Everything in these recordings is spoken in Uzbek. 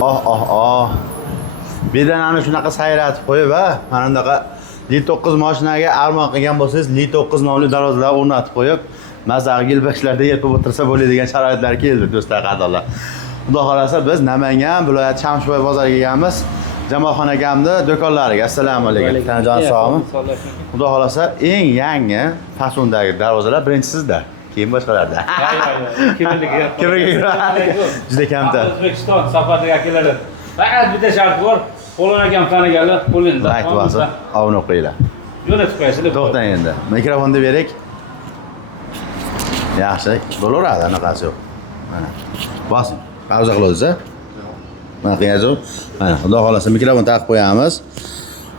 Oh. Birdan ana shunaqa sayratib qo'yib, mana bunaqa Li9 mashinaga armon qilgan bo'lsangiz, Li9 nomli darvozalar o'rnatib qo'yib, mazza gilbaklarda yer qo'yib o'tirsa bo'ladigan sharoitlar keldi, do'stlar, qadrlar. Xudo xolasa biz Namangan viloyati Shamshiboy bozoriga kelamiz. Jamolxon akamni do'konlariga. Assalomu alaykum. Tanajon sog'mi? Xudo xolasa eng yangi fasondagi darvozalar birinchi sizda, keyin boshqalarda. Kimga? Juda kamtar. O'zbekiston safariga keladi. Faqat bitta shart bor. Qo'lon akam taniganlar, qo'lingizda. Like bosib, obuna qo'yinglar. Jo'natib qo'yasizlar. To'xtang endi. Mikrofonni berik. Yaxshi, bo'laveradi, anaqasi yo'q. Mana. Bosing. Pauza qilamiz-a? Mana qiyazu. Mana, xudo xolasa mikrofon taqib qo'yamiz.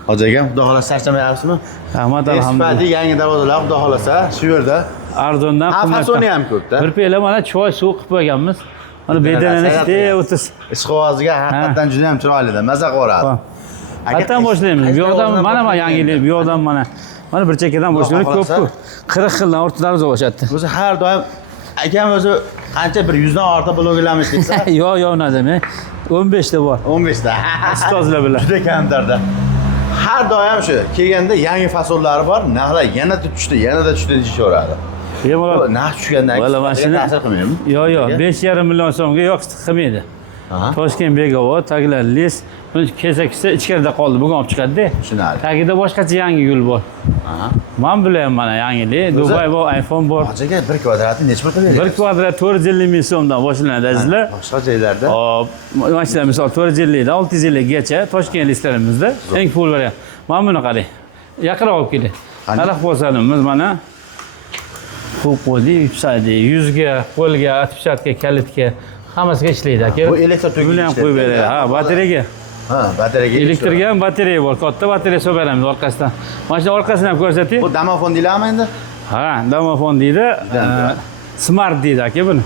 Hozir ham xudo xolasa charchamayapsizmi? Rahmat, alhamdulillah. Isbati yangi darvozalar xudo xolasa shu yerda. Arzondan qimmat. Fasoni ham ko'p-da. Bir piyola mana choy suv qilib qo'yganmiz. Mana bedanani ishda o'tiz. Ishqovoziga haqiqatan juda ham chiroyli, maza qiladi. Qayerdan boshlaymiz? Bu yoqdan mana yangilik, bu yoqdan mana bir chekkadan boshlaymiz. Ko'p-ku. 40 xildan o'rtadan o'zayapti. O'zi har doim akam o'zi qancha bir 100 dan ortiq blogerlarmiz desa. Yo'q, unadimi? 15 ta bor. 15 ta. Ustozlar bilan. Juda kamtarda. Har doim shu kelganda yangi fasollari bor. Narxlar yanada tushdi deyishaveradi. Bemalol narx tushgandan keyin mashina ta'sir qilmaydimi? Yo'q, 5,5 million so'mga yo'q qilmaydi. Toshkent Begobod, taglar les, kesakisi ichkarida qoldi, bugun olib chiqadi-da. Tushunadi. Tagida boshqacha yangi yo'l bor. Men bilaman mana yangilik, Dubai bor, iPhone bor. Hojiga 1 kvadratni necha pul qiladi? 1 kvadrat 450 ming so'mdan boshlanadi azizlar. Boshqa joylarda? Hop, mana misol 450 dan 650 gacha Toshkent lislarimizda eng pul beryapti. Mana buni qarang. Yaqinroq olib keling. Narx bosamiz mana. Qo'lda yuksadi, yuzga, qo'lga, atpishatka, kalitga hammasiga ishlaydi aka. Bu elektr to'kish. Buni ham qo'yib beradi. Ha, batareyaga. Batareyaga. Elektrga ham batareya bor. Katta batareya solib beramiz orqasidan. Mana shu orqasini ham ko'rsating. Bu domofon deylarmi endi? Ha, domofon deydi. Smart deydi aka buni.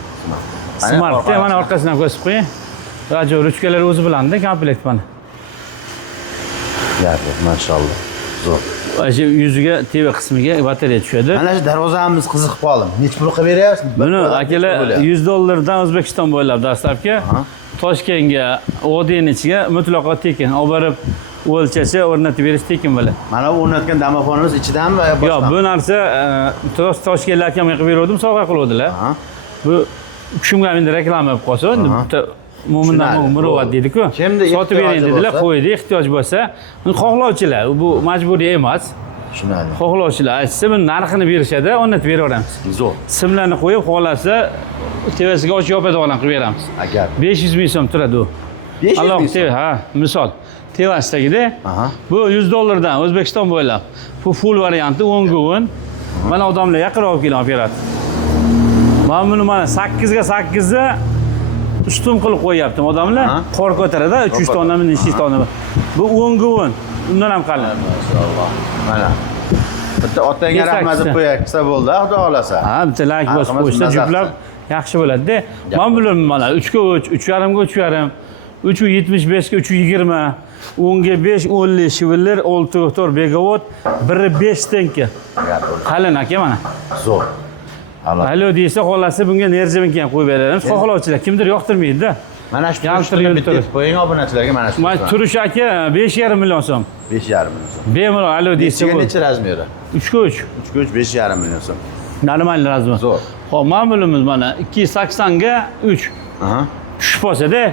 Smart. Mana orqasidan ko'rsatib qo'ying. Radio ruchkalari o'zi bilan-da komplekt mana. Yaxshi, mashalloh. Zo'r. Shu yuziga TV qismiga batareya tushadi. Mana shu darvozamiz qiziqib qoldim. Necha pul qilib beryapsiz? Buni akalar $100 dan O'zbekiston bo'ylab dastlabki Toshkentga, Odiyning ichiga mutlaqo tekin olib borib o'lchashi, o'rnatib berish tekin bo'ladi. Mana bu o'rnatgan domofonimiz ichidanmi va boshqa? Yo'q, bu narsa Toshkentlik akamga qilib berdim, sovg'a qiluvdilar. Bu kushimga endi reklama qilib qolsa, Mo'mindan Murovat deydi-ku. Sotib bering dedilar, qo'ydi, ehtiyoj bo'lsa, xohlovchilar, bu majburiy emas. Tushunadi. Xohlovchilar aytsa, buni narxini berishadi, o'rnatib beraveramiz. Zo'r. Simlarni qo'yib, xohlasa, tevasiga ochib yopadigan qilib beramiz. Agar 500 ming so'm turadi u. 500 ming so'm. Ha, misol. Tevasidagida bu $100 dan O'zbekiston bo'ylab. Bu full varianti 10 guvin. Mana odamlar yaqinroq olib kelib olib beradi. Mana buni mana 8 ga 8 da ustun qilib qo'yaptim odamlar. Qor ko'taradi, 300 tonnami, 200 tonnami. Bu 10 guvin. Undan ham qalin. Maşallah. Mana. Bitta otangga rahmat deb qo'yaksa bo'ldi, xudo xolasa. Ha, bitta like bosib qo'ysa juplab yaxshi bo'ladi-da. Men bilaman mana 3 ga 3, 3,5 ga 3,5, 375 ga 320, 10 ga 5, 10 shivillar, 6 hektar Begobod, 1,5 tenka. Qalin aka mana. Zo'r. Alo deysa, xohlasa bunga nerjiminki ham qo'yib beramiz. Xohlovchilar kimdir yoqtirmaydi-da. Mana shu turishni bitta qo'ying obunachilarga mana shu. Mana turish aka 5,5 million so'm. 5,5 million so'm. Bemalol alo deysa bu. Necha razmeri? 3 ga 3. 3 ga 3 5,5 million so'm. Normal razmer. Zo'r. Hop, ma'mulimiz mana 280 ga 3. Tushib qolsa-da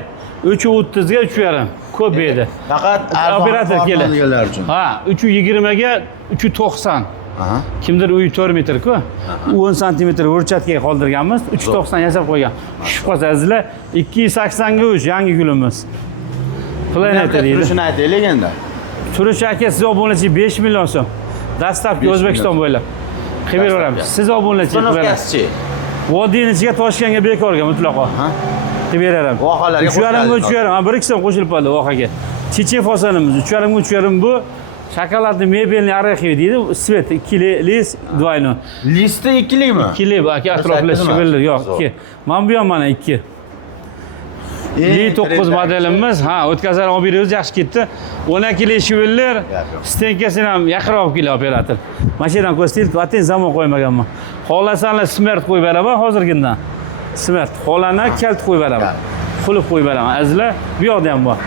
330 ga 3,5. Ko'p edi. Faqat operator kelganlar uchun. Ha, 320 ga 390. Kimdir uyi 4 metr-ku. 10 sm burchatga qoldirganmiz, 390 yasab qo'ygan. Tushib qolsa azizlar 280 ga 3 yangi gulimiz. Planet deydi. Turishini aytaylik endi. Turish aka siz obunachi 5 million so'm. Dastlabki O'zbekiston bo'ylab. Qilib beramiz. Siz obunachi To'nofkasichi. Vodiyning ichiga Toshkentga bekorga mutlaqo. Qilib beramiz. Vohalarga 3,5 ga 1 2 so'm qo'shilib qoldi vohaga. Chechen fasonimiz 3,5 ga 3,5 bu shokoladli mebelni arxiv deydi. Svet 2 lis двойной. Listi 2likmi? 2lik bu aka atrofli shivillar yo'q, 2. Men bu ham mana 2. Li9 modelimiz, ha, o'tkazar olib beramiz, yaxshi ketdi. 12 li shivillar, stenkasini ham yaqinroq olib kelib operator. Mashinadan ko'rsatib, patent zamon qo'ymaganman. Xohlasanlar smart qo'yib beraman hozirgidan. smart. Qolani kalt qo'yib beraman. Qulib qo'yib beraman. Azizlar, bu yoqda ham bor.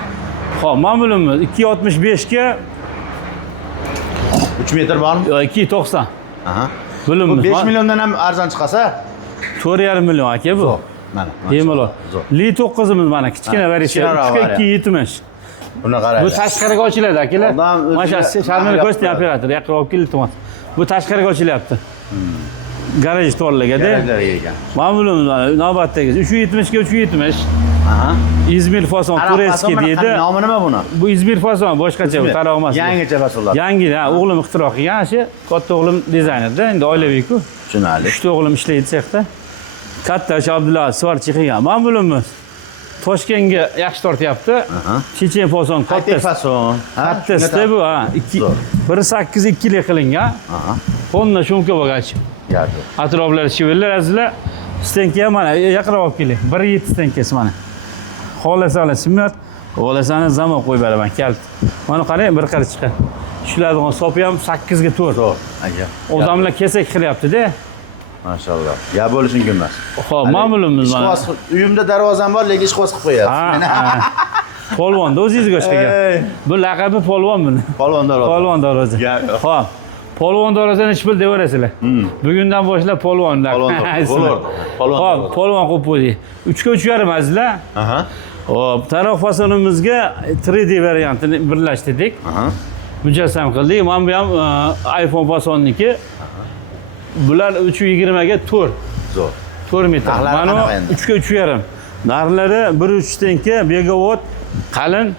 Xo'p, ma'mulimiz 265 ga 3 metr bormi? 290. Aha. Bu Bo'limiz. 5 milliondan ham arzon chiqasa, 4,5 million aka bu. mana. Bemalol. Zo'r. Li 9imiz mana kichkina variatsiya. kichkinaroq variant. 270. Buni qarang. Bu tashqariga ochiladi akalar. Odam o'ziga Mana shu sharmini ma'lum ko'rsatdi qiladi. operator, yaqin olib keldi to'g'ri. Bu tashqariga ochilyapti. Garaj to'rligada. Garajlarga ekan. Ma'mulimiz navbatdagi 370 ga 370. Aha. İzmir fason tureski deydi. Nomi nima buni? Bu İzmir fason boshqacha bu taroq emas. Yangicha fasollar. Yangi, ha, o'g'lim ixtiro qilgan, shu katta o'g'lim dizaynerda, endi oilaviy-ku. Tushunali. 3 ta o'g'lim ishlaydi sexda. Katta Abdullayev svarchi qilgan. Ma'mulimiz Toshkentga yaxshi tortyapti. Chechen fason Katta katta fason. kattasida bu, ha, 1.8 lik qilingan. Aha. Tonna shumka bo'lganchi. Yardi. Atroflari shivillar azizlar. Stenka mana yaqinroq olib keling. 1.7 stenkasi mana. Xolasani simlat, xolasani zamon qo'yib beraman kalt. Mana qarang bir qarich chiqadi. Shularning sopi ham 8 ga 4. Aka. Odamlar kesak qilyapti-da. Mashalloh. Gap bo'lishi mumkin emas. Xo'p, ma'mulimiz mana. Uyimda darvozam bor, lekin ishqoz qilib qo'yapsiz. Polvonda o'zingizga o'xshagan. Bu laqabi polvon buni. Polvon darvoza. Polvon darvoza. Xo'p. Polvon darvozani ish bil deyaverasizlar. Bugundan boshlab polvonlar. Polvon darvoza. Xo'p, polvon qo'yib qo'ydik. 3 ga 3,5 azizlar. Aha. Hop, taroq fasonimizga 3D variantini birlashtirdik. Aha. Mujassam qildik. Mana bu ham iPhone fasonniki. Bular 320 ga 4. Zo'r. 4 metr. Narxlari Mana qanaqa endi? 3 ga 3,5. Narxlari 1.3 tenka megawatt qalin.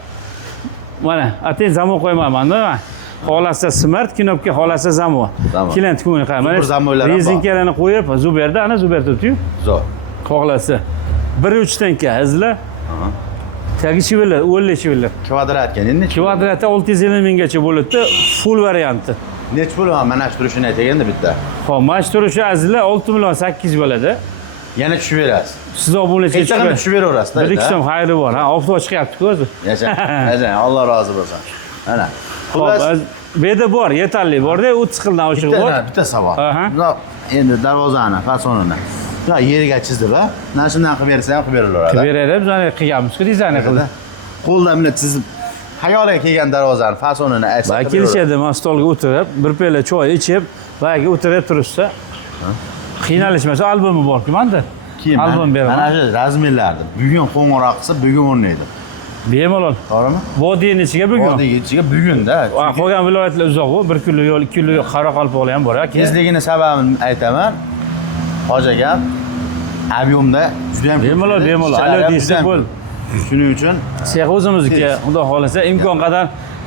Mana, ateyn zamon qo'ymayman-da. Xolasa smart, knopka xolasa zamon. Klient ko'ngli qara. Mana rezinkalarni qo'yib, Zuberda, ana Zuber turibdi-yu. Zo'r. Xohlasa 1.3 tenka azizlar. Tagi chivillar, o'nli chivillar. Kvadratga endi Kvadrati 650 minggacha bo'ladi, full varianti. necha pul mana shu turishini aytganda bitta. Xo'p, mana shu turishi azizlar 6 million 8 bo'ladi. Yana tushib berasiz. Siz obunachi Hech qanday tushib beraverasiz-da. Bir ikki so'm xayri bor. Ha, oftob chiqyapti-ku o'zi. Yasha. Alloh rozi bo'lsin. Mana. Xo'p, bu yerda bor, yetarli bor-da, 30 xildan oshiq bor. Bitta savol. Aha. Endi darvozani, fasonini. Yeriga chizdib-a? Mana shundan qilib bersa ham qilib beraveradi. Qilib beradi, biz ana qilganmiz-ku, dizayner qildi. Qo'ldan bilan chizib xayoliga kelgan darvozani, fasonini aytsa. Va kelishadi, mana stolga o'tirib, bir piyola choy ichib, vaga o'tirib turishsa, qiynalishmasa albomim bor-ku menda. Albom beraman. Mana shu razmerlarni bugun qo'ng'iroq qilsa, bugun o'rnaydi. Bemalol. To'g'rimi? Vodiyning ichiga bugun. Vodiyning ichiga bugun-da. Qolgan viloyatlar uzoq-ku, 1 kunlik yo'l, 2 kunlik yo'l Qoraqalpoqlar ham bor. Tezligini sababini aytaman. Hoji aka, aviomda juda ham bemalol, alo deysa bo'l. Shuning uchun sex o'zimizniki, xudo xolasa imkon qadar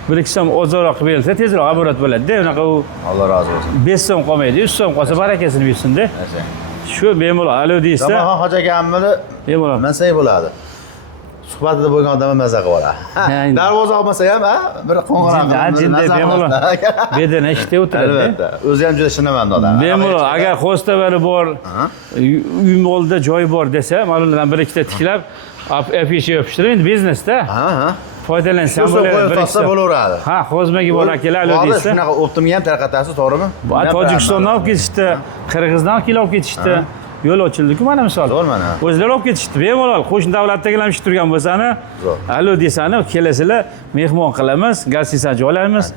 1-2 so'm ozroq qilib bersa tezroq oborot bo'ladi-da. Unaqa u Alloh rozi bo'lsin. 5 so'm qolmaydi, 3 so'm qolsa barakasini bersin-da. Shu bemalol alo deysa. To'g'ri, hoji akamni bemalol. masak bo'ladi. Suhbatida bo'lgan odam maza qilib oladi. Darvoza olmasa ham, bir qo'ng'iroq. Bemalol. Bedana ishda o'tiradi. Albatta. O'zi ham juda shinamanda odam. Bemalol, agar xo'stavari bor, uyim oldida joy bor desa, ma'lumlardan 1-2 ta tiklab, afisha yopishtirib, endi biznesda. Foydalansam bo'ladi, bir ikki bo'laveradi. Ha, xozmaga bor akalar, alo deysa. Shunaqa o'ttimga ham tarqatasiz, to'g'rimi? Tojikistondan olib ketishdi, Qirg'izdan kelib olib ketishdi. Yo'l ochildi-ku mana misol. Zo'r mana. O'zlari olib ketishdi. Bemalol qo'shni davlatdagilar ham ish turgan bo'lsani, alo desani, kelasizlar, mehmon qilamiz, gostitsa joylaymiz.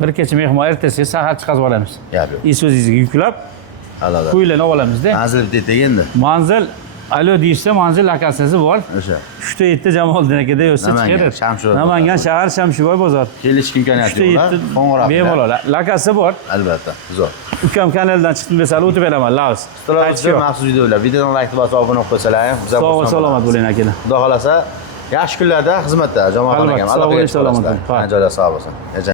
Bir kecha mehmon ertasiga sahar chiqazib olamiz. Gap yo'q. Isuzingizni yuklab, Alloh. qo'ylarni olamizda. Manzil bitta endi. Manzil alo deysa, manzil lokatsiyasi bor. O'sha. 3-7 Jamoliddin akada yo'lsa chiqadi. Namangan shahar Shamshiboy bozor. Kelish imkoniyati yo'q. Qo'ng'iroq. Bemalol, lokatsiya bor. Albatta. Zo'r. Ukam kanaldan chiqdim desa, o'tib beraman, Laos. Maxsus videolar, videoni like bosib obuna bo'lib qo'ysalar ham bizga sog' va salomat bo'ling akalar. Xudo xolasa, yaxshi kunlarda xizmatda jamoat xonaga. Alloh sog' bo'ling, salomat bo'ling. Joylar sog' bo'lsin.